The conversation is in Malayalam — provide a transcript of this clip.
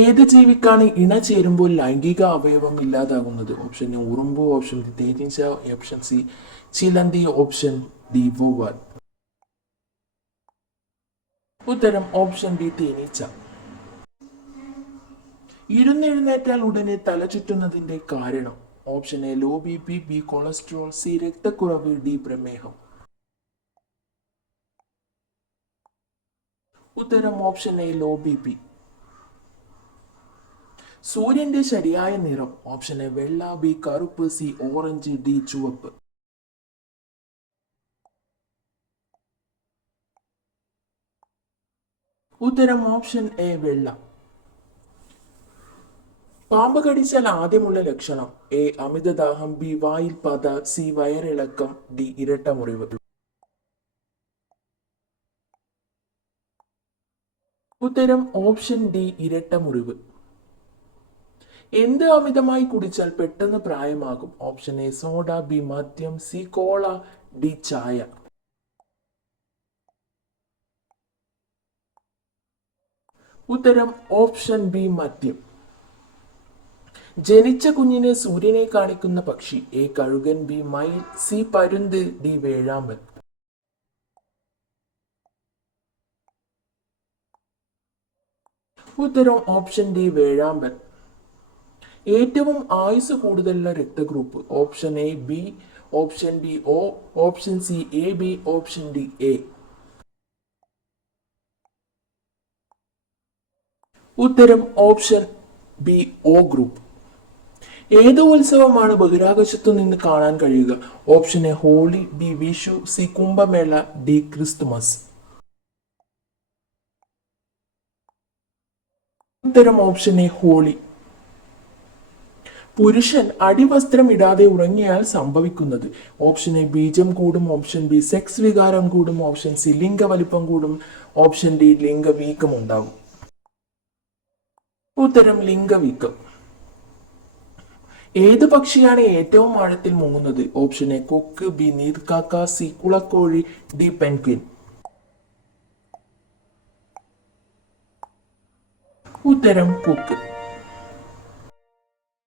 ഏത് ജീവിക്കാണ് ഇണ ചേരുമ്പോൾ ലൈംഗിക അവയവം ഇല്ലാതാകുന്നത്? ഓപ്ഷൻ എ ഉറുമ്പ്, ഓപ്ഷൻ ബി തേനീച്ച, ഓപ്ഷൻ സി ചിലന്തി, ഓപ്ഷൻ ഡി വവ്വാൽ. ഉത്തരം ഓപ്ഷൻ ഡി തേനീച്ച. ഇരുന്നെഴുന്നേറ്റാൽ ഉടനെ തല ചുറ്റുന്നതിന്റെ കാരണം? Option A low B P, B cholesterol, C രക്തക്കുറവ്, ഡി പ്രമേഹം. ഉത്തരം option A low B P. സൂര്യന്റെ ശരിയായ നിറം? ഓപ്ഷൻ എ വെള്ള, ബി കറുപ്പ്, സി ഓറഞ്ച്, ഡി ചുവപ്പ്. ഉത്തരം ഓപ്ഷൻ എ വെള്ള. പാമ്പ് കടിച്ചാൽ ആദ്യമുള്ള ലക്ഷണം? എ അമിതദാഹം, ബി വായിൽ പത, സി വയറിളക്കം, ഡി ഇരട്ട മുറിവ്. ഉത്തരം ഓപ്ഷൻ ഡി ഇരട്ട മുറിവ്. എന്ത് അമിതമായി കുടിച്ചാൽ പെട്ടെന്ന് പ്രായമാകും? ഓപ്ഷൻ എ സോഡ, ബി മദ്യം, സി കോള, ഡി ചായ. ഉത്തരം ഓപ്ഷൻ ബി മദ്യം. ജനിച്ച കുഞ്ഞിനെ സൂര്യനെ കാണിക്കുന്ന പക്ഷി? എ കഴുകൻ, ബി മയിൽ, സി പരുന്ത്, ഡി വേഴാമ്പൽ. ഉത്തരം ഓപ്ഷൻ ഡി വേഴാമ്പൽ. ഏറ്റവും ആയുസ് കൂടുതലുള്ള രക്തഗ്രൂപ്പ്? Option A B, option B O, option C A B, option D A. ഉത്തരം ഓപ്ഷൻ ബി ഒ ഗ്രൂപ്പ്. ഏത് ഉത്സവമാണ് ബഹിരാകാശത്തു നിന്ന് കാണാൻ കഴിയുക? Option A Holi, B Vishu, C Kumbh Mela, D Christmas. ഉത്തരം ഓപ്ഷൻ എ ഹോളി. പുരുഷൻ അടിവസ്ത്രം ഇടാതെ ഉറങ്ങിയാൽ സംഭവിക്കുന്നത്? ഓപ്ഷൻ എ ബീജം കൂടും, ഓപ്ഷൻ ബി സെക്സ് വികാരം കൂടും, ഓപ്ഷൻ സി ലിംഗവലിപ്പം കൂടും, ഓപ്ഷൻ ഡി ലിംഗവീക്കം ഉണ്ടാകും. ഉത്തരം ലിംഗവീക്കം. ഏത് പക്ഷിയാണ് ഏറ്റവും ആഴത്തിൽ മുങ്ങുന്നത്? ഓപ്ഷൻ എ കൊക്ക്, ബി നീർക്കാക്ക, സി കുളക്കോഴി, ഡി പെൻഗ്വിൻ. ഉത്തരം കൊക്ക്.